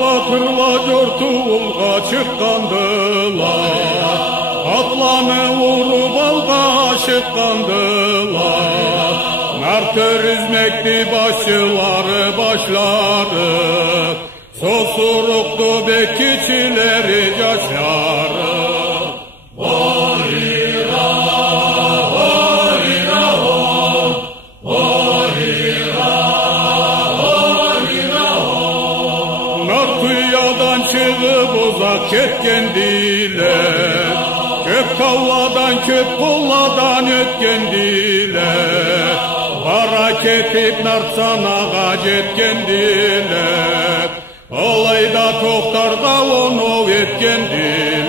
Batırla jortuğulga çıkkandılar, atlanı vurup alga çıkkandılar. Nartör üzmekti başçıları başları, sosuruktu bekçileri yaşları. Nartuyadan çıkıp uzak ketkendiler, Kök kalladan köp kolladan ötkendiler. Para ketip nartsanaga jetkendiler, Olayda toktarga onu etkendiler.